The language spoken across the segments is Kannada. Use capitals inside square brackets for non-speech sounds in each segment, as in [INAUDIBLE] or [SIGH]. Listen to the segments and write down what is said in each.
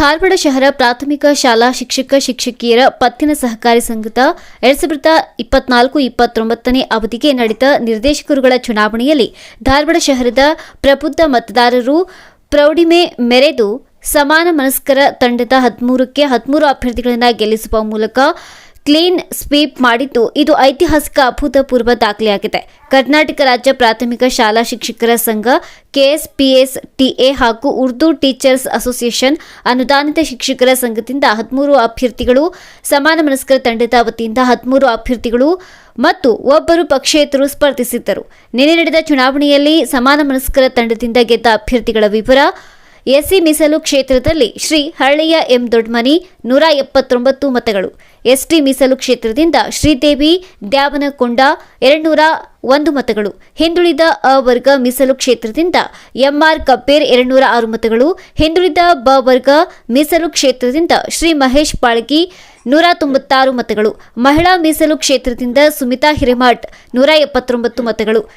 ಧಾರವಾಡ ಶಹರ ಪ್ರಾಥಮಿಕ ಶಾಲಾ ಶಿಕ್ಷಕ ಶಿಕ್ಷಕಿಯರ ಪತ್ತಿನ ಸಹಕಾರಿ ಸಂಘದ ಎರಡ್ ಸಾವಿರದ ಇಪ್ಪತ್ನಾಲ್ಕು ಇಪ್ಪತ್ತೊಂಬತ್ತನೇ ಅವಧಿಗೆ ನಡೆದ ನಿರ್ದೇಶಕರುಗಳ ಚುನಾವಣೆಯಲ್ಲಿ ಧಾರವಾಡ ಶಹರದ ಪ್ರಬುದ್ಧ ಮತದಾರರು ಪ್ರೌಢಿಮೆ ಮೆರೆದು ಸಮಾನ ಮನಸ್ಕರ ತಂಡದ ಹದಿಮೂರಕ್ಕೆ ಹದಿಮೂರು ಅಭ್ಯರ್ಥಿಗಳನ್ನು ಗೆಲ್ಲಿಸುವ ಮೂಲಕ ಕ್ಲೀನ್ ಸ್ವೀಪ್ ಮಾಡಿದ್ದು ಇದು ಐತಿಹಾಸಿಕ ಅಭೂತಪೂರ್ವ ದಾಖಲೆಯಾಗಿದೆ. ಕರ್ನಾಟಕ ರಾಜ್ಯ ಪ್ರಾಥಮಿಕ ಶಾಲಾ ಶಿಕ್ಷಕರ ಸಂಘ ಕೆಎಸ್ಪಿಎಸ್ ಟಿಎ ಹಾಗೂ ಉರ್ದು ಟೀಚರ್ಸ್ ಅಸೋಸಿಯೇಷನ್ ಅನುದಾನಿತ ಶಿಕ್ಷಕರ ಸಂಘದಿಂದ ಹದಿಮೂರು ಅಭ್ಯರ್ಥಿಗಳು, ಸಮಾನ ಮನಸ್ಕರ ತಂಡದ ವತಿಯಿಂದ ಹದಿಮೂರು ಅಭ್ಯರ್ಥಿಗಳು ಮತ್ತು ಒಬ್ಬರು ಪಕ್ಷೇತರು ಸ್ಪರ್ಧಿಸಿದ್ದರು. ನಿನ್ನೆ ನಡೆದ ಚುನಾವಣೆಯಲ್ಲಿ ಸಮಾನ ಮನಸ್ಕರ ತಂಡದಿಂದ ಗೆದ್ದ ಅಭ್ಯರ್ಥಿಗಳ ವಿವರ ಎಸ್ಸಿ ಮೀಸಲು ಕ್ಷೇತ್ರದಲ್ಲಿ ಶ್ರೀ ಹಳ್ಳಿಯ ಎಂ ದೊಡ್ಮನಿ ನೂರ ಎಪ್ಪತ್ತೊಂಬತ್ತು ಮತಗಳು. ಎಸ್ಟಿ ಮೀಸಲು ಕ್ಷೇತ್ರದಿಂದ ಶ್ರೀದೇವಿ, ದ್ಯಾವನಕೊಂಡ ಎರಡ್ನೂರ ಒಂದು ಮತಗಳು. ಹಿಂದುಳಿದ ಅ ವರ್ಗ ಮೀಸಲು ಕ್ಷೇತ್ರದಿಂದ ಎಂಆರ್ ಕಬ್ಬೇರ್ ಎರಡ್ನೂರ ಆರು ಮತಗಳು. ಹಿಂದುಳಿದ ಬ ವರ್ಗ ಮೀಸಲು ಕ್ಷೇತ್ರದಿಂದ ಶ್ರೀ ಮಹೇಶ್ ಪಾಳ್ಗಿ ನೂರ ತೊಂಬತ್ತಾರು ಮತಗಳು. ಮಹಿಳಾ ಮೀಸಲು ಕ್ಷೇತ್ರದಿಂದ ಸುಮಿತಾ ಹಿರೇಮಠ್ ನೂರ ಎಪ್ಪತ್ತೊಂಬತ್ತು ಮತಗಳು.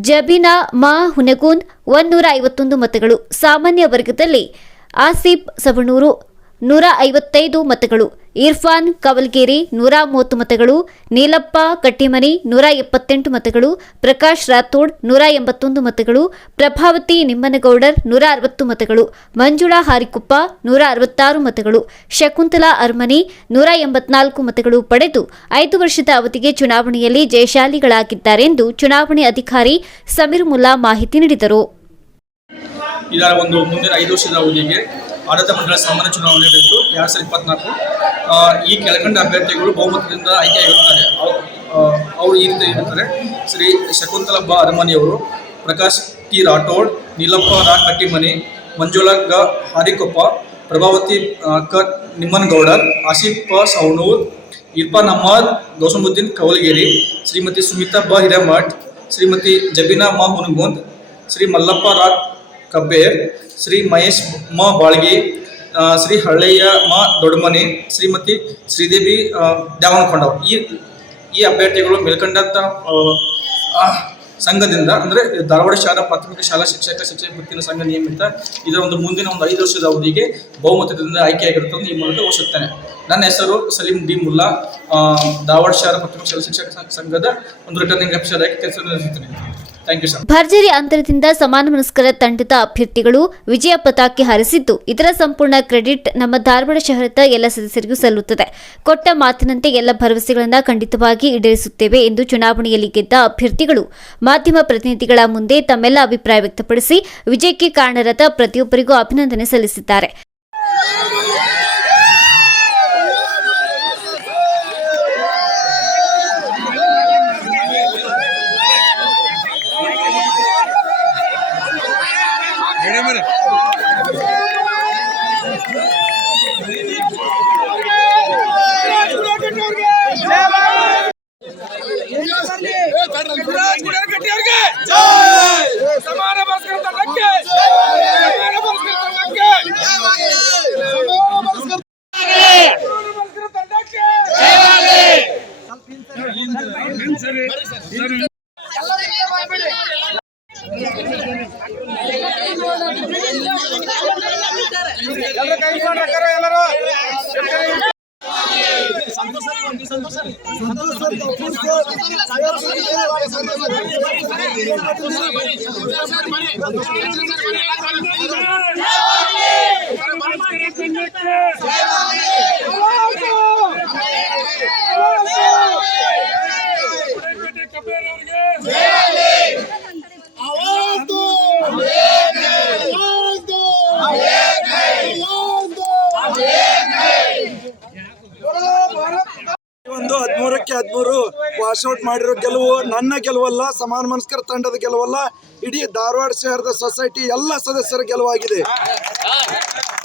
ಜಬೀನಾ ಮಾ ಹುನಗೂನ್ ಒಂದೂರ ಐವತ್ತೊಂದು ಮತಗಳು. ಸಾಮಾನ್ಯ ವರ್ಗದಲ್ಲಿ ಆಸೀಫ್ ಸವಣೂರು ನೂರ ಐವತ್ತೈದು ಮತಗಳು. ಇರ್ಫಾನ್ ಕವಲ್ಗೇರಿ ನೂರ ಮೂವತ್ತು ಮತಗಳು. ನೀಲಪ್ಪ ಕಟ್ಟಿಮನಿ ನೂರ ಎಪ್ಪತ್ತೆಂಟು ಮತಗಳು. ಪ್ರಕಾಶ್ ರಾಥೋಡ್ ನೂರ ಎಂಬತ್ತೊಂದು ಮತಗಳು. ಪ್ರಭಾವತಿ ನಿಮ್ಮನಗೌಡರ್ ನೂರ ಅರವತ್ತು ಮತಗಳು. ಮಂಜುಳಾ ಹಾರಿಕುಪ್ಪ ನೂರ ಅರವತ್ತಾರು ಮತಗಳು. ಶಕುಂತಲಾ ಅರ್ಮನಿ ನೂರ ಎಂಬತ್ನಾಲ್ಕು ಮತಗಳು ಪಡೆದು ಐದು ವರ್ಷದ ಅವಧಿಗೆ ಚುನಾವಣೆಯಲ್ಲಿ ಜಯಶಾಲಿಗಳಾಗಿದ್ದಾರೆಂದು ಚುನಾವಣೆ ಅಧಿಕಾರಿ ಸಮೀರ್ ಮುಲ್ಲಾ ಮಾಹಿತಿ ನೀಡಿದರು. ಇದರ ಒಂದು ಮುಂದಿನ ಐದು ವರ್ಷದ ಅವಧಿಗೆ ಆಡಳಿತ ಮಂಡಳಿ ಸಾಮಾನ್ಯ ಚುನಾವಣೆ ನಡೆಯಿತು. ಎರಡು ಸಾವಿರದ ಇಪ್ಪತ್ನಾಲ್ಕು. ಈ ಕೆಳಕಂಡ ಅಭ್ಯರ್ಥಿಗಳು ಬಹುಮತದಿಂದ ಆಯ್ಕೆಯಾಗಿರುತ್ತಾರೆ ಅವ್- ಆ, ಅವರು ಈ ರೀತಿ ಇರುತ್ತಾರೆ ಶ್ರೀ ಶಕುಂತಲ ಅರಮನಿ ಅರಮನಿಯವರು ಪ್ರಕಾಶ್ ಟಿ ರಾಠೋಡ್ ನೀಲಪ್ಪ ರಾ ಕಟ್ಟಿಮನಿ ಮಂಜುಳಾ ಗ ಹಾರಿಕೊಪ್ಪ ಪ್ರಭಾವತಿ ಕ ನಿಮ್ಮನಗೌಡರ್ ಆಸಿಫ್ ಸೌನೂರ್ ಇರ್ಫಾನ್ ಅಹಮದ್ ಗೌಸಮುದ್ದೀನ್ ಕವಲಗೇರಿ ಶ್ರೀಮತಿ ಸುಮಿತಾ ಬ ಹಿರೇಮಠ್ ಶ್ರೀಮತಿ ಜಬೀನಾ ಮಾ ಹುನಗುಂದ್ ಶ್ರೀ ಮಲ್ಲಪ್ಪ ರಾ ಕಬ್ಬೇರ್ ಶ್ರೀ ಮಹೇಶ್ ಮ ಬಾಳ್ಗಿ ಶ್ರೀ ಹಳ್ಳೆಯ ಮ ದೊಡ್ಡಮನಿ, ಶ್ರೀಮತಿ ಶ್ರೀದೇವಿ ದ್ಯಾವನಕೊಂಡವ್ ಈ ಈ ಅಭ್ಯರ್ಥಿಗಳು ಮೇಲ್ಕಂಡಂಥ ಸಂಘದಿಂದ, ಅಂದರೆ ಧಾರವಾಡ ಶಾಲಾ ಪ್ರಾಥಮಿಕ ಶಾಲಾ ಶಿಕ್ಷಕ ಶಿಕ್ಷಕ ವೃತ್ತಿನ ಸಂಘ ನಿಯಮಿತ ಇದರ ಒಂದು ಮುಂದಿನ ಒಂದು ಐದು ವರ್ಷದ ಅವಧಿಗೆ ಬಹುಮತದಿಂದ ಆಯ್ಕೆಯಾಗಿರುತ್ತೆ ಅಂತ ಈ ಮೂಲಕ ಘೋಷಿಸುತ್ತೇನೆ. ನನ್ನ ಹೆಸರು ಸಲೀಂ ಡಿ ಮುಲ್ಲಾ. ಧಾರವಾಡ ಶಾಲಾ ಪ್ರಾಥಮಿಕ ಶಾಲಾ ಶಿಕ್ಷಕ ಸಂಘದ ಒಂದು ರಿಟರ್ನಿಂಗ್ ಆಫೀಸರ್ ಆಗಿ ಕೆಲಸ ಸರ್ ಭರ್ಜರಿ ಅಂತರದಿಂದ ಸಮಾನ ಮನಸ್ಕರ ತಂಡದ ಅಭ್ಯರ್ಥಿಗಳು ವಿಜಯ ಪತಾಕೆ ಹಾರಿಸಿದ್ದು, ಇದರ ಸಂಪೂರ್ಣ ಕ್ರೆಡಿಟ್ ನಮ್ಮ ಧಾರವಾಡ ಶಹರದ ಎಲ್ಲ ಸದಸ್ಯರಿಗೂ ಸಲ್ಲುತ್ತದೆ. ಕೊಟ್ಟ ಮಾತಿನಂತೆ ಎಲ್ಲ ಭರವಸೆಗಳನ್ನು ಖಂಡಿತವಾಗಿ ಈಡೇರಿಸುತ್ತೇವೆ ಎಂದು ಚುನಾವಣೆಯಲ್ಲಿ ಗೆದ್ದ ಅಭ್ಯರ್ಥಿಗಳು ಮಾಧ್ಯಮ ಪ್ರತಿನಿಧಿಗಳ ಮುಂದೆ ತಮ್ಮೆಲ್ಲ ಅಭಿಪ್ರಾಯ ವ್ಯಕ್ತಪಡಿಸಿ, ವಿಜಯಕ್ಕೆ ಕಾರಣರಾದ ಪ್ರತಿಯೊಬ್ಬರಿಗೂ ಅಭಿನಂದನೆ ಸಲ್ಲಿಸಿದ್ದಾರೆ. ಎಲ್ಲರೂ ಕೈ ಮಾಡ್ರಕ್ಕಾರ ಎಲ್ಲರೂ ಒಂದು ಹದಿಮೂರಕ್ಕೆ ಹದಿಮೂರು ವಾಶೌಟ್ ಮಾಡಿರೋ ಗೆಲುವು ನನ್ನ ಗೆಲುವಲ್ಲ, ಸಮಾನ ಮನಸ್ಕರ ತಂಡದ ಗೆಲುವಲ್ಲ, ಇಡೀ ಧಾರವಾಡ ಶಹರದ ಸೊಸೈಟಿ ಎಲ್ಲ ಸದಸ್ಯರ ಗೆಲುವಾಗಿದೆ.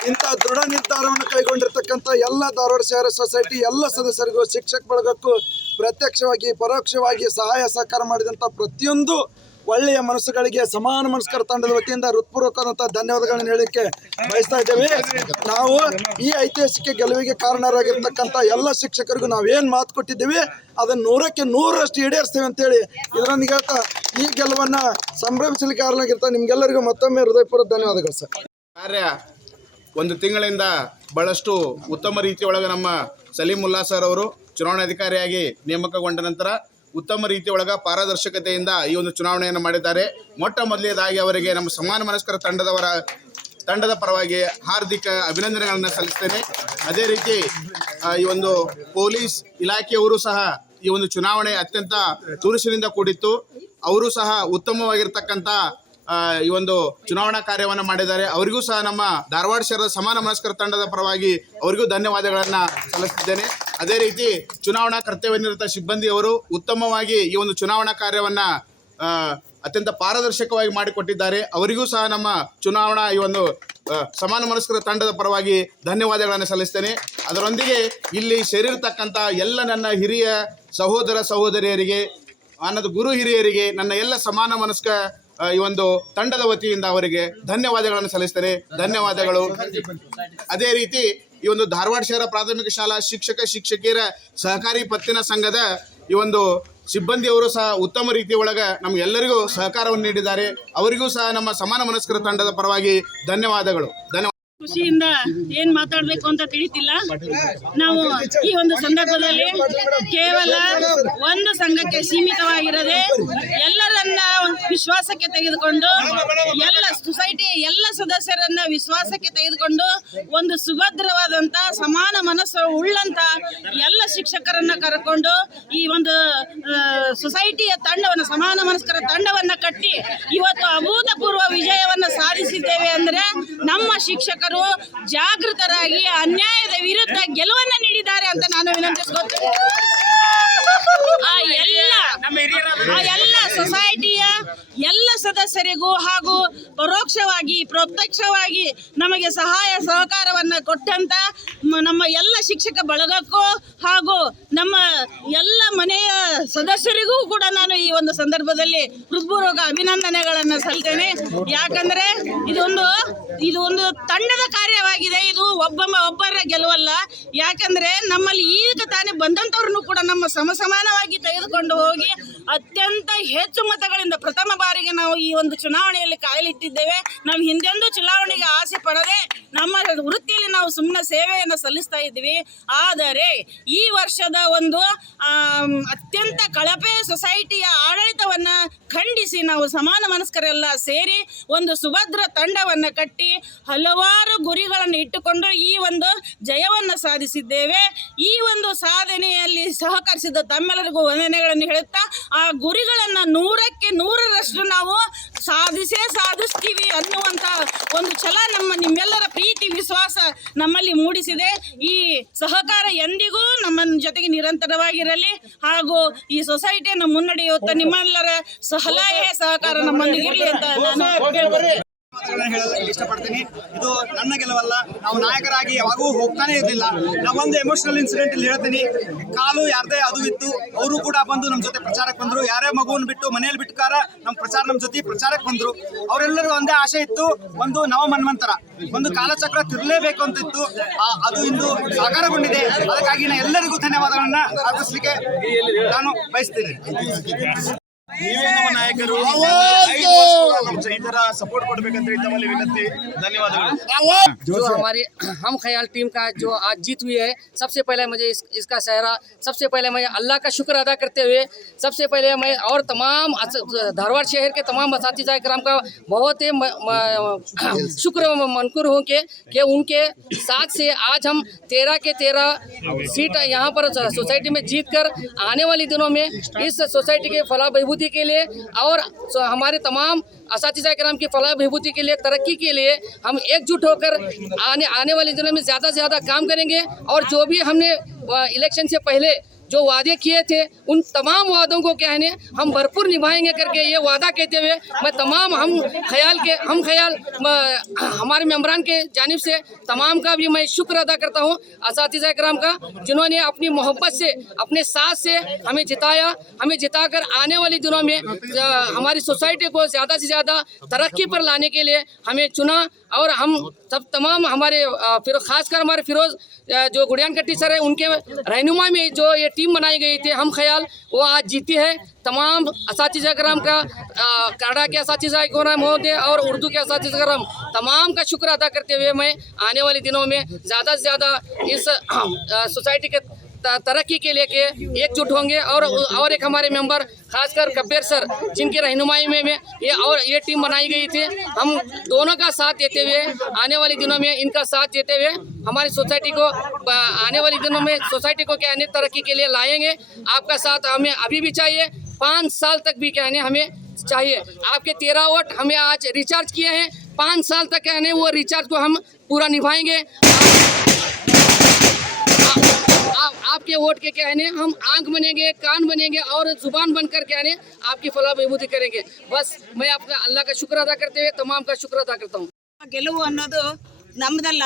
ಇಂಥ ದೃಢ ನಿರ್ಧಾರವನ್ನು ಕೈಗೊಂಡಿರ್ತಕ್ಕಂಥ ಎಲ್ಲ ಧಾರವಾಡ ಶಹರ ಸೊಸೈಟಿ ಎಲ್ಲ ಸದಸ್ಯರಿಗೂ ಶಿಕ್ಷಕ ಬಳಗಕ್ಕೂ ಪ್ರತ್ಯಕ್ಷವಾಗಿ, ಪರೋಕ್ಷವಾಗಿ ಸಹಾಯ ಸಹಕಾರ ಮಾಡಿದಂಥ ಪ್ರತಿಯೊಂದು ಒಳ್ಳೆಯ ಮನಸ್ಸುಗಳಿಗೆ ಸಮಾನ ಮನಸ್ಕರ ತಂಡದ ವತಿಯಿಂದ ಹೃತ್ಪೂರ್ವಕವಾದಂತಹ ಧನ್ಯವಾದಗಳನ್ನು ಹೇಳಕ್ಕೆ ಬಯಸ್ತಾ ಇದ್ದೇವೆ. ನಾವು ಈ ಐತಿಹಾಸಿಕ ಗೆಲುವಿಗೆ ಕಾರಣರಾಗಿರ್ತಕ್ಕಂಥ ಎಲ್ಲ ಶಿಕ್ಷಕರಿಗೂ ನಾವೇನು ಮಾತು ಕೊಟ್ಟಿದ್ದೀವಿ, ಅದನ್ನು ನೂರಕ್ಕೆ ನೂರರಷ್ಟು ಈಡೇರಿಸ್ತೇವೆ ಅಂತೇಳಿ ಇದರೊಂದಿಗೆ ಹೇಳ್ತಾ ಈ ಗೆಲುವನ್ನು ಸಂಭ್ರಮಿಸಲಿಕ್ಕೆ ಕಾರಣವಾಗಿರ್ತಾ ನಿಮ್ಗೆಲ್ಲರಿಗೂ ಮತ್ತೊಮ್ಮೆ ಹೃದಯಪೂರ್ವ ಧನ್ಯವಾದಗಳು ಸರ್. ಕಾರ್ಯ ಒಂದು ತಿಂಗಳಿಂದ ಬಹಳಷ್ಟು ಉತ್ತಮ ರೀತಿಯೊಳಗೆ ನಮ್ಮ ಸಲೀಂ ಉಲ್ಲಾ ಸರ್ ಅವರು ಚುನಾವಣಾಧಿಕಾರಿಯಾಗಿ ನೇಮಕಗೊಂಡ ನಂತರ ಉತ್ತಮ ರೀತಿಯೊಳಗ ಪಾರದರ್ಶಕತೆಯಿಂದ ಈ ಒಂದು ಚುನಾವಣೆಯನ್ನು ಮಾಡಿದ್ದಾರೆ. ಮೊಟ್ಟ ಮೊದಲನೇದಾಗಿ ಅವರಿಗೆ ನಮ್ಮ ಸಮಾನ ಮನಸ್ಕರ ತಂಡದವರ, ತಂಡದ ಪರವಾಗಿ ಹಾರ್ದಿಕ ಅಭಿನಂದನೆಗಳನ್ನು ಸಲ್ಲಿಸ್ತೇನೆ. ಅದೇ ರೀತಿ ಈ ಒಂದು ಪೊಲೀಸ್ ಇಲಾಖೆಯವರು ಸಹ ಈ ಒಂದು ಚುನಾವಣೆ ಅತ್ಯಂತ ತುರುಸಿನಿಂದ ಕೂಡಿತ್ತು. ಅವರು ಸಹ ಉತ್ತಮವಾಗಿರ್ತಕ್ಕಂಥ ಈ ಒಂದು ಚುನಾವಣಾ ಕಾರ್ಯವನ್ನು ಮಾಡಿದ್ದಾರೆ. ಅವರಿಗೂ ಸಹ ನಮ್ಮ ಧಾರವಾಡ ಶಹರದ ಸಮಾನ ಮನಸ್ಕರ ತಂಡದ ಪರವಾಗಿ ಅವರಿಗೂ ಧನ್ಯವಾದಗಳನ್ನು ಸಲ್ಲಿಸ್ತಿದ್ದೇನೆ. ಅದೇ ರೀತಿ ಚುನಾವಣಾ ಕರ್ತವ್ಯನಿರತ ಸಿಬ್ಬಂದಿಯವರು ಉತ್ತಮವಾಗಿ ಈ ಒಂದು ಚುನಾವಣಾ ಕಾರ್ಯವನ್ನು ಅತ್ಯಂತ ಪಾರದರ್ಶಕವಾಗಿ ಮಾಡಿಕೊಟ್ಟಿದ್ದಾರೆ. ಅವರಿಗೂ ಸಹ ನಮ್ಮ ಚುನಾವಣಾ ಈ ಒಂದು ಸಮಾನ ಮನಸ್ಕರ ತಂಡದ ಪರವಾಗಿ ಧನ್ಯವಾದಗಳನ್ನು ಸಲ್ಲಿಸ್ತೇನೆ ಅದರೊಂದಿಗೆ ಇಲ್ಲಿ ಸೇರಿರ್ತಕ್ಕಂಥ ಎಲ್ಲ ನನ್ನ ಹಿರಿಯ ಸಹೋದರ ಸಹೋದರಿಯರಿಗೆ, ಅನ್ನದ ಗುರು ಹಿರಿಯರಿಗೆ, ನನ್ನ ಎಲ್ಲ ಸಮಾನ ಮನಸ್ಕ ಈ ಒಂದು ತಂಡದ ವತಿಯಿಂದ ಅವರಿಗೆ ಧನ್ಯವಾದಗಳನ್ನು ಸಲ್ಲಿಸ್ತೇನೆ. ಧನ್ಯವಾದಗಳು. ಅದೇ ರೀತಿ ಈ ಒಂದು ಧಾರವಾಡ ಶಹರ ಪ್ರಾಥಮಿಕ ಶಾಲಾ ಶಿಕ್ಷಕ ಶಿಕ್ಷಕಿಯರ ಸಹಕಾರಿ ಪತ್ತಿನ ಸಂಘದ ಈ ಒಂದು ಸಿಬ್ಬಂದಿಯವರು ಸಹ ಉತ್ತಮ ರೀತಿಯ ಒಳಗೆ ನಮ್ಗೆಲ್ಲರಿಗೂ ಸಹಕಾರವನ್ನು ನೀಡಿದ್ದಾರೆ. ಅವರಿಗೂ ಸಹ ನಮ್ಮ ಸಮಾನ ಮನಸ್ಕರ ತಂಡದ ಪರವಾಗಿ ಧನ್ಯವಾದಗಳು. ಧನ್ಯವಾದ ಖುಷಿಯಿಂದ ಏನ್ ಮಾತಾಡ್ಬೇಕು ಅಂತ ತಿಳಿತಿಲ್ಲ. ನಾವು ಈ ಒಂದು ಸಂದರ್ಭದಲ್ಲಿ ಕೇವಲ ಒಂದು ಸಂಘಕ್ಕೆ ಸೀಮಿತವಾಗಿರದೆ ಎಲ್ಲರನ್ನ ವಿಶ್ವಾಸಕ್ಕೆ ತೆಗೆದುಕೊಂಡು ಎಲ್ಲ ಸೊಸೈಟಿ ಎಲ್ಲ ಸದಸ್ಯರನ್ನ ವಿಶ್ವಾಸಕ್ಕೆ ತೆಗೆದುಕೊಂಡು ಒಂದು ಸುಭದ್ರವಾದಂತ, ಸಮಾನ ಮನಸ್ಸು ಉಳ್ಳಂತ ಎಲ್ಲ ಶಿಕ್ಷಕರನ್ನ ಕರ್ಕೊಂಡು ಈ ಒಂದು ಸೊಸೈಟಿಯ ತಂಡವನ್ನು, ಸಮಾನ ಮನಸ್ಕರ ತಂಡವನ್ನ ಕಟ್ಟಿ ಇವತ್ತು ಅಭೂತಪೂರ್ವ ವಿಜಯವನ್ನ ಸಾಧಿಸಿದ್ದೇವೆ ಅಂದ್ರೆ ನಮ್ಮ ಶಿಕ್ಷಕರು ಜಾಗೃತರಾಗಿ ಅನ್ಯಾಯದ ವಿರುದ್ಧ ಗೆಲುವನ್ನ ನೀಡಿದ್ದಾರೆ ಅಂತ ನಾನು ವಿನಂತಿಸ್ಕೊಳ್ತೇನೆ. ಆ ಎಲ್ಲ ಆ ಎಲ್ಲ ಸೊಸೈಟಿಯ ಎಲ್ಲ ಸದಸ್ಯರಿಗೂ ಹಾಗೂ ಪರೋಕ್ಷವಾಗಿ ಪ್ರತ್ಯಕ್ಷವಾಗಿ ನಮಗೆ ಸಹಾಯ ಸಹಕಾರವನ್ನ ಕೊಟ್ಟಂತ ನಮ್ಮ ಎಲ್ಲ ಶಿಕ್ಷಕ ಬಳಗಕ್ಕೂ ಹಾಗೂ ನಮ್ಮ ಎಲ್ಲ ಮನೆಯ ಸದಸ್ಯರಿಗೂ ಕೂಡ ನಾನು ಈ ಒಂದು ಸಂದರ್ಭದಲ್ಲಿ ಹೃತ್ಪೂರ್ವಕ ಅಭಿನಂದನೆಗಳನ್ನು ಸಲ್ತೇನೆ ಯಾಕಂದ್ರೆ ಇದೊಂದು ಇದು ಒಂದು ತಂಡದ ಕಾರ್ಯವಾಗಿದೆ. ಇದು ಒಬ್ಬ ಒಬ್ಬರ ಗೆಲುವಲ್ಲ. ಯಾಕಂದ್ರೆ ನಮ್ಮಲ್ಲಿ ಈಗ ತಾನೇ ಬಂದಂತವ್ರನ್ನು ಕೂಡ ನಮ್ಮ ಸಮಸಮಾನವಾಗಿ ತೆಗೆದುಕೊಂಡು ಹೋಗಿ ಅತ್ಯಂತ ಹೆಚ್ಚು ಮತಗಳಿಂದ ಪ್ರಥಮ ಬಾರಿಗೆ ನಾವು ಈ ಒಂದು ಚುನಾವಣೆಯಲ್ಲಿ ಕಾಯಲಿಟ್ಟಿದ್ದೇವೆ. ನಾವು ಹಿಂದೆಂದೂ ಚುನಾವಣೆಗೆ ಆಸೆ ಪಡದೆ ನಮ್ಮ ವೃತ್ತಿಯಲ್ಲಿ ನಾವು ಸುಮ್ಮನೆ ಸೇವೆಯನ್ನು ಸಲ್ಲಿಸ್ತಾ ಇದ್ದೀವಿ. ಆದರೆ ಈ ವರ್ಷದ ಒಂದು ಅತ್ಯಂತ ಕಳಪೆ ಸೊಸೈಟಿಯ ಆಡಳಿತವನ್ನ ನಾವು ಸಮಾನ ಮನಸ್ಕರೆಲ್ಲ ಸೇರಿ ಒಂದು ಸುಭದ್ರ ತಂಡವನ್ನು ಕಟ್ಟಿ ಹಲವಾರು ಗುರಿಗಳನ್ನು ಇಟ್ಟುಕೊಂಡು ಈ ಒಂದು ಜಯವನ್ನು ಸಾಧಿಸಿದ್ದೇವೆ. ಈ ಒಂದು ಸಾಧನೆಯಲ್ಲಿ ಸಹಕರಿಸಿದ ತಮ್ಮೆಲ್ಲರಿಗೂ ವಂದನೆಗಳನ್ನು ಹೇಳುತ್ತಾ, ಆ ಗುರಿಗಳನ್ನು ನೂರಕ್ಕೆ ನೂರರಷ್ಟು ನಾವು ಸಾಧಿಸೇ ಸಾಧಿಸ್ತೀವಿ ಅನ್ನುವಂತ ಒಂದು ಛಲ ನಮ್ಮ ನಿಮ್ಮೆಲ್ಲರ ಪ್ರೀತಿ, ವಿಶ್ವಾಸ ನಮ್ಮಲ್ಲಿ ಮೂಡಿಸಿದೆ. ಈ ಸಹಕಾರ ಎಂದಿಗೂ ನಮ್ಮ ಜೊತೆಗೆ ನಿರಂತರವಾಗಿರಲಿ. ಹಾಗೂ ಈ ಸೊಸೈಟಿಯನ್ನು ಮುನ್ನಡೆಯುತ್ತಾ ನಿಮ್ಮೆಲ್ಲರ ಸಲಹೆ ಸಹಕಾರ ನಮ್ಮೊಂದಿಗೆ ಇರಲಿ ಅಂತ ನಾನು ಇಷ್ಟಪಡ್ತೀನಿ. ಇದು ನನ್ನ ಗೆಲುವಲ್ಲ. ನಾವು ನಾಯಕರಾಗಿ ಯಾವಾಗೂ ಹೋಗ್ತಾನೆ ಇರಲಿಲ್ಲ. ನಾವೊಂದು ಎಮೋಷನಲ್ ಇನ್ಸಿಡೆಂಟ್ ಇಲ್ಲಿ ಹೇಳ್ತೀನಿ. ಕಾಲು ಯಾರದೇ ಅದು ಇತ್ತು ಅವರು ಕೂಡ ಬಂದು ನಮ್ಮ ಜೊತೆ ಪ್ರಚಾರಕ್ಕೆ ಬಂದರು. ಯಾರೇ ಮಗುವನ್ನು ಬಿಟ್ಟು ಮನೆಯಲ್ಲಿ ಬಿಟ್ಟುಕಾರ ನಮ್ಮ ಪ್ರಚಾರ ನಮ್ಮ ಜೊತೆ ಪ್ರಚಾರಕ್ಕೆ ಬಂದರು. ಅವರೆಲ್ಲರೂ ಒಂದೇ ಆಸೆ ಇತ್ತು ಒಂದು ನವ ಮನ್ವಂತರ. ಒಂದು ಕಾಲಚಕ್ರ ತಿರ್ಲೇಬೇಕು ಅಂತ ಇತ್ತು. ಆ, ಅದು ಇಂದು ಸಾಕಾರಗೊಂಡಿದೆ. ಅದಕ್ಕಾಗಿ ನಾನು ಎಲ್ಲರಿಗೂ ಧನ್ಯವಾದಗಳನ್ನ ಅರ್ಪಿಸ್ಲಿಕ್ಕೆ ನಾನು ಬಯಸ್ತೀನಿ. ನೀವೇ ನಮ್ಮ ನಾಯಕರು ನಮ್ಮ ಈ ತರ ಸಪೋರ್ಟ್ ಕೊಡ್ಬೇಕಂತ ಹೇಳಿ ತಮ್ಮಲ್ಲಿ ವಿನಂತಿ ಧನ್ಯವಾದಗಳು जो हमारी [CLEARS THROAT] हम ख्याल टीम का जो आज जीत हुई है सबसे पहले मुझे इस, इसका सहरा सबसे पहले मैं अल्लाह का शुक्र अदा करते हुए सबसे पहले मैं और तमाम अस- धारवाड़ शहर के तमाम इस कराम का बहुत ही [CLEARS THROAT] म- म- शुक्र मनकुर हूँ कि कि उनके साथ से आज हम तेरह के तेरह सीट यहाँ पर सोसाइटी में जीत कर आने वाले दिनों में इस सोसाइटी के फलाह बहबूदी के लिए और हमारे तमाम कराम की फलाह बहबूती के लिए, तरक्की के लिए हम एकजुट होकर आने आने वाले दिनों में ज़्यादा से ज़्यादा काम करेंगे। और जो भी हमने इलेक्शन से पहले जो वादे किए थे, उन तमाम वादों को क्या है हम भरपूर निभाएँगे करके ये वादा कहते हुए मैं तमाम हम ख्याल के, हम ख्याल हमारे मेम्बरान के जानब से तमाम का भी मैं शुक्र अदा करता हूँ इस कराम का, जिन्होंने अपनी मोहब्बत से, अपने साथ से हमें जिताया, हमें जिताकर आने वाले दिनों में हमारी सोसाइटी को ज़्यादा से ज़्यादा तरक्की पर लाने के लिए हमें चुना और हम सब, तमाम हमारे फिर, खासकर हमारे फिरोज जो गुड़ियान कट्टी सर है, उनके रहनुमा में जो ये टीम बनाई गई थी। हम ख्याल, वो आज जीती है। तमाम कराम का कनाडा के असातिजा कराम महोदय और उर्दू के असातिजा कराम तमाम का शुक्र अदा करते हुए मैं आने वाले दिनों में ज़्यादा से ज़्यादा इस सोसाइटी के तरक्की के लिए के एकजुट होंगे और और एक हमारे मेंबर खासकर कब्बेर सर जिनकी रहनुमाई में, में ये और ये टीम बनाई गई थी। हम दोनों का साथ देते हुए आने वाले दिनों में इनका साथ देते हुए हमारी सोसाइटी को आने वाले दिनों में सोसाइटी को क्या है तरक्की के लिए लाएँगे आपका साथ हमें अभी भी चाहिए। पाँच साल तक भी है हमें चाहिए। आपके तेरह वोट हमें आज रिचार्ज किए हैं। पाँच साल तक क्या वो रिचार्ज को हम पूरा निभाएँगे। आपके वोट के कहने हम आंख बनेंगे कान बनेंगे और जुबान बनकर कहने आपकी फला विभूति करेंगे बस मैं आपका अल्लाह का शुक्र अदा करते हुए तमाम का शुक्र अदा करता हूँ ಗೆಲುವು ಅನ್ನೋದು ನಮ್ದಲ್ಲ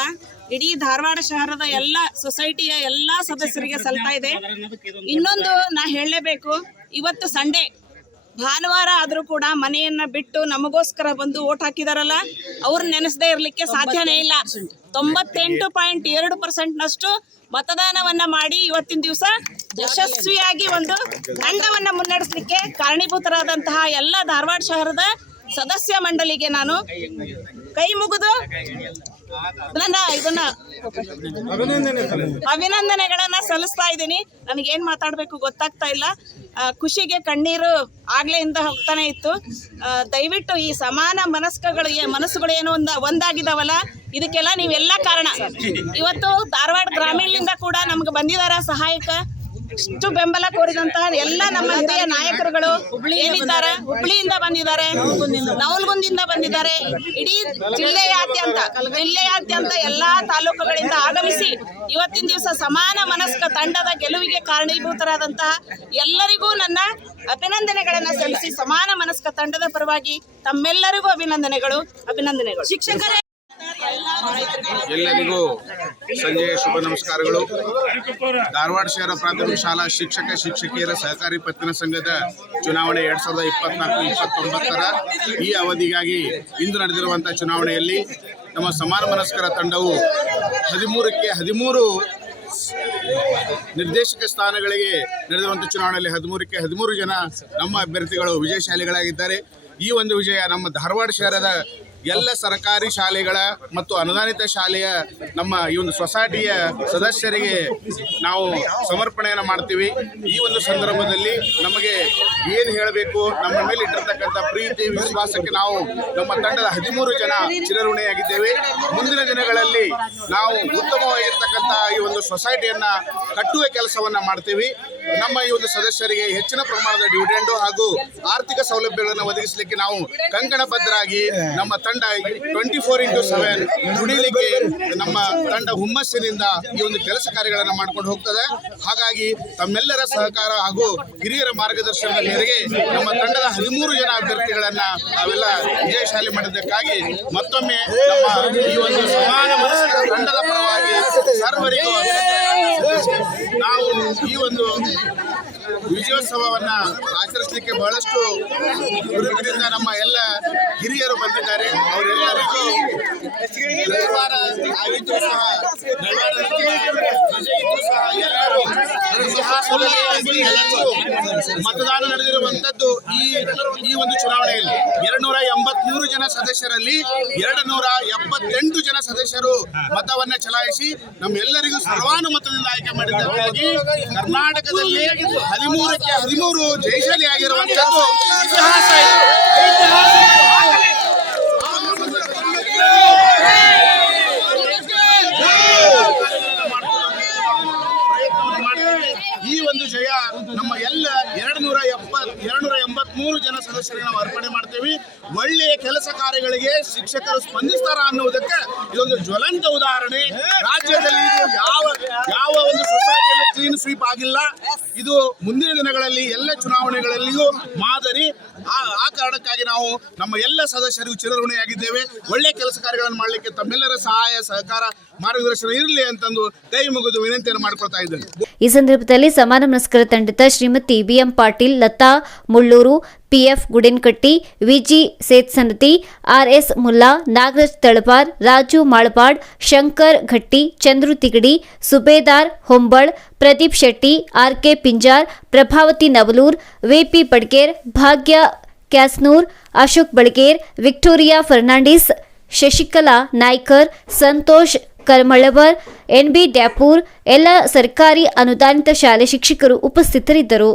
ಇಡೀ ಧಾರವಾಡ ಶಹರದ ಎಲ್ಲ ಸೊಸೈಟಿಯ ಎಲ್ಲ ಸದಸ್ಯರಿಗೆ ಸಲ್ತಾ ಇದೆ ಇನ್ನೊಂದು ನಾ ಹೇಳಲೇಬೇಕು ಇವತ್ತು ಸಂಡೇ ಭಾನುವಾರ ಆದರೂ ಕೂಡ ಮನೆಯನ್ನ ಬಿಟ್ಟು ನಮಗೋಸ್ಕರ ಬಂದು ಓಟ್ ಹಾಕಿದಾರಲ್ಲ, ಅವ್ರು ನೆನೆಸದೇ ಇರಲಿಕ್ಕೆ ಸಾಧ್ಯನೇ ಇಲ್ಲ. ತೊಂಬತ್ತೆಂಟು ಪಾಯಿಂಟ್ ಎರಡು ಪರ್ಸೆಂಟ್ನಷ್ಟು ಮತದಾನವನ್ನ ಮಾಡಿ ಇವತ್ತಿನ ದಿವಸ ಯಶಸ್ವಿಯಾಗಿ ಒಂದು ತಂಡವನ್ನ ಮುನ್ನಡೆಸಲಿಕ್ಕೆ ಕಾರಣೀಭೂತರಾದಂತಹ ಎಲ್ಲ ಧಾರವಾಡ ಶಹರದ ಸದಸ್ಯ ಮಂಡಳಿಗೆ ನಾನು ಕೈ ಮುಗಿದು ನನ್ನ ಇದನ್ನ ಅಭಿನಂದನೆಗಳನ್ನ ಸಲ್ಲಿಸ್ತಾ ಇದ್ದೀನಿ. ನನಗೇನ್ ಮಾತಾಡ್ಬೇಕು ಗೊತ್ತಾಗ್ತಾ ಇಲ್ಲ. ಖುಷಿಗೆ ಕಣ್ಣೀರು ಆಗ್ಲೇ ಇಂದ ಹೋಗ್ತಾನೆ ಇತ್ತು. ದಯವಿಟ್ಟು ಈ ಸಮಾನ ಮನಸ್ಕಗಳು ಮನಸ್ಸುಗಳು ಏನೋ ಒಂದ ಒಂದಾಗಿದಾವಲ್ಲ, ಇದಕ್ಕೆಲ್ಲ ನೀವೆಲ್ಲ ಕಾರಣ. ಇವತ್ತು ಧಾರವಾಡ ಗ್ರಾಮೀಣದಿಂದ ಕೂಡ ನಮ್ಗೆ ಬಂದಿದಾರ ಸಹಾಯಕ. ಇಷ್ಟು ಬೆಂಬಲ ಕೋರಿದಂತಹ ಎಲ್ಲ ನಮ್ಮ ಹಿರಿಯ ನಾಯಕರುಗಳು ಏನಿದ್ದಾರೆ? ಹುಬ್ಳಿಯಿಂದ ಬಂದಿದ್ದಾರೆ. ನವಲ್ಗುಂದಿಂದ ಬಂದಿದ್ದಾರೆ. ಇಡೀ ಜಿಲ್ಲೆಯಾದ್ಯಂತ ಜಿಲ್ಲೆಯಾದ್ಯಂತ ಎಲ್ಲಾ ತಾಲೂಕುಗಳಿಂದ ಆಗಮಿಸಿ ಇವತ್ತಿನ ದಿವಸ ಸಮಾನ ಮನಸ್ಕ ತಂಡದ ಗೆಲುವಿಗೆ ಕಾರಣೀಭೂತರಾದಂತಹ ಎಲ್ಲರಿಗೂ ನನ್ನ ಅಭಿನಂದನೆಗಳನ್ನ ಸಲ್ಲಿಸಿ ಸಮಾನ ಮನಸ್ಕ ತಂಡದ ಪರವಾಗಿ ತಮ್ಮೆಲ್ಲರಿಗೂ ಅಭಿನಂದನೆಗಳು ಅಭಿನಂದನೆಗಳು. ಶಿಕ್ಷಕರೇ ಎಲ್ಲರಿಗೂ ಸಂಜೆಯ ಶುಭ ನಮಸ್ಕಾರಗಳು. ಧಾರವಾಡ ಶಹರ ಪ್ರಾಥಮಿಕ ಶಾಲಾ ಶಿಕ್ಷಕ ಶಿಕ್ಷಕಿಯರ ಸಹಕಾರಿ ಪತ್ತಿನ ಸಂಘದ ಚುನಾವಣೆ ಎರಡ್ ಸಾವಿರದ ಇಪ್ಪತ್ನಾಲ್ಕು, ಇಪ್ಪತ್ತೊಂಬತ್ತರ ಈ ಅವಧಿಗಾಗಿ ಇಂದು ನಡೆದಿರುವಂತಹ ಚುನಾವಣೆಯಲ್ಲಿ ನಮ್ಮ ಸಮಾನ ಮನಸ್ಕರ ತಂಡವು ಹದಿಮೂರಕ್ಕೆ ಹದಿಮೂರು ನಿರ್ದೇಶಕ ಸ್ಥಾನಗಳಿಗೆ ನಡೆದಿರುವಂತಹ ಚುನಾವಣೆಯಲ್ಲಿ ಹದಿಮೂರಕ್ಕೆ ಹದಿಮೂರು ಜನ ನಮ್ಮ ಅಭ್ಯರ್ಥಿಗಳು ವಿಜಯಶಾಲಿಗಳಾಗಿದ್ದಾರೆ. ಈ ಒಂದು ವಿಜಯ ನಮ್ಮ ಧಾರವಾಡ ಶಹರದ ಎಲ್ಲ ಸರ್ಕಾರಿ ಶಾಲೆಗಳ ಮತ್ತು ಅನುದಾನಿತ ಶಾಲೆಯ ನಮ್ಮ ಈ ಒಂದು ಸೊಸೈಟಿಯ ಸದಸ್ಯರಿಗೆ ನಾವು ಸಮರ್ಪಣೆಯನ್ನು ಮಾಡ್ತೀವಿ. ಈ ಒಂದು ಸಂದರ್ಭದಲ್ಲಿ ನಮಗೆ ಏನು ಹೇಳಬೇಕು, ನಮ್ಮ ಮೇಲೆ ಇಟ್ಟಿರ್ತಕ್ಕಂಥ ಪ್ರೀತಿ, ವಿಶ್ವಾಸಕ್ಕೆ ನಾವು ನಮ್ಮ ತಂಡದ ಹದಿಮೂರು ಜನ ಚಿರಋಣಿಯಾಗಿದ್ದೇವೆ. ಮುಂದಿನ ದಿನಗಳಲ್ಲಿ ನಾವು ಉತ್ತಮವಾಗಿರ್ತಕ್ಕಂಥ ಈ ಒಂದು ಸೊಸೈಟಿಯನ್ನು ಕಟ್ಟುವ ಕೆಲಸವನ್ನು ಮಾಡ್ತೀವಿ. ನಮ್ಮ ಈ ಒಂದು ಸದಸ್ಯರಿಗೆ ಹೆಚ್ಚಿನ ಪ್ರಮಾಣದ ಡಿವಿಡೆಂಡು ಹಾಗೂ ಆರ್ಥಿಕ ಸೌಲಭ್ಯಗಳನ್ನು ಒದಗಿಸಲಿಕ್ಕೆ ನಾವು ಕಂಕಣಬದ್ಧರಾಗಿ ನಮ್ಮ ತಂಡ ಟ್ವೆಂಟಿ ಫೋರ್ ಇಂಟು ಸೆವೆನ್ ದುಡಿಲಿಕ್ಕೆ ನಮ್ಮ ತಂಡ ಹುಮ್ಮಸ್ಸಿನಿಂದ ಈ ಒಂದು ಕೆಲಸ ಕಾರ್ಯಗಳನ್ನು ಮಾಡ್ಕೊಂಡು ಹೋಗ್ತದೆ. ಹಾಗಾಗಿ ತಮ್ಮೆಲ್ಲರ ಸಹಕಾರ ಹಾಗೂ ಹಿರಿಯರ ಮಾರ್ಗದರ್ಶನದ ಮೇರೆಗೆ ನಮ್ಮ ತಂಡದ ಹದಿಮೂರು ಜನ ಅಭ್ಯರ್ಥಿಗಳನ್ನ ನಾವೆಲ್ಲ ವಿಜಯಶಾಲಿ ಮಾಡಿದ್ದಕ್ಕಾಗಿ ಮತ್ತೊಮ್ಮೆ ನಮ್ಮ ಈ ಒಂದು ಸಮಾನ ತಂಡದ ಪರವಾಗಿ ಸರ್ವರಿಗೂ ನಾವು ಈ ಒಂದು ವಿಜಯೋತ್ಸವವನ್ನ ಆಚರಿಸಲಿಕ್ಕೆ ಬಹಳಷ್ಟು ಹುರುಪಿನಿಂದ ನಮ್ಮ ಎಲ್ಲ ಹಿರಿಯರು ಬಂದಿದ್ದಾರೆ. ಅವರೆಲ್ಲರಿಗೂ ಸಹ ಎಲ್ಲರೂ ಮತದಾನ ನಡೆದಿರುವಂತದ್ದು ಈ ಈ ಒಂದು ಚುನಾವಣೆಯಲ್ಲಿ. ಎರಡ್ನೂರ ಎಂಬತ್ಮೂರು ಜನ ಸದಸ್ಯರಲ್ಲಿ ಎರಡು ನೂರ ಎಪ್ಪತ್ತೆಂಟು ಜನ ಸದಸ್ಯರು ಮತವನ್ನ ಚಲಾಯಿಸಿ ನಮ್ಮೆಲ್ಲರಿಗೂ ಸರ್ವಾನುಮತದಿಂದ ಆಯ್ಕೆ ಮಾಡಿದ್ದಕ್ಕಾಗಿ ಕರ್ನಾಟಕದಲ್ಲಿ ಹದಿಮೂರಕ್ಕೆ ಹದಿಮೂರು ಜಯಶಾಲಿ ಆಗಿರುವಂತದ್ದು. ಇತಿಹಾಸ ಇದೆ. ಈ ಒಂದು ಜಯ ನಮ್ಮ ಎಲ್ಲ ಎರಡು ನೂರ ಎಪ್ಪತ್ ಎರಡು ನೂರ ಎಂಬತ್ಮೂರು ಜನ ಸದಸ್ಯರಿಗೆ ನಾವು ಅರ್ಪಣೆ ಮಾಡ್ತೇವೆ. ಒಳ್ಳೆಯ ಕೆಲಸ ಕಾರ್ಯಗಳಿಗೆ ಶಿಕ್ಷಕರು ಸ್ಪಂದಿಸ್ತಾರ ಅನ್ನುವುದಕ್ಕೆ ಇದೊಂದು ಜ್ವಲಂತ ಉದಾಹರಣೆ. ರಾಜ್ಯದಲ್ಲಿ ಯಾವ ಯಾವ ಒಂದು ಸೊಸೈಟಿಯಲ್ಲಿ ಕ್ಲೀನ್ ಸ್ವೀಪ್ ಆಗಿಲ್ಲ. ಇದು ಮುಂದಿನ ದಿನಗಳಲ್ಲಿ ಎಲ್ಲ ಚುನಾವಣೆಗಳಲ್ಲಿಯೂ ಮಾದರಿ. ಆ ಕಾರಣಕ್ಕಾಗಿ ನಾವು ನಮ್ಮ ಎಲ್ಲ ಸದಸ್ಯರಿಗೂ ಚಿರಋಣಿಯಾಗಿದ್ದೇವೆ. ಒಳ್ಳೆಯ ಕೆಲಸ ಕಾರ್ಯಗಳನ್ನು ಮಾಡಲಿಕ್ಕೆ ತಮ್ಮೆಲ್ಲರ ಸಹಾಯ, ಸಹಕಾರ ಮಾರ್ಗದರ್ಶನ ಇರಲಿ ಅಂತಂದು ಕೈ ಮುಗಿದು ವಿನಂತಿಯನ್ನು ಮಾಡ್ಕೊಳ್ತಾ ಇದ್ದೇನೆ. ಈ ಸಂದರ್ಭದಲ್ಲಿ ಸಮಾನ ಮನಸ್ಕರ ತಂಡದ Shrimati BM Patil, Lata Mullur, PF Gudenkatti, VG Setsanati RS Mulla, Nagaraj Talapar Raju Malapad Shankar Ghatti Chandru Tigadi, Subedar Hombal, Pradeep Shetty, RK Pinjar, Prabhavati Navalur, VP Badger Bhagya Kyasnur, Ashok Balger, Victoria Fernandes, Shashikala Naikar, Santosh Karmalavar NB Dyapur ಎಲ್ಲ ಸರ್ಕಾರಿ ಅನುದಾನಿತ ಶಾಲೆ ಶಿಕ್ಷಕರು ಉಪಸ್ಥಿತರಿದ್ದರು.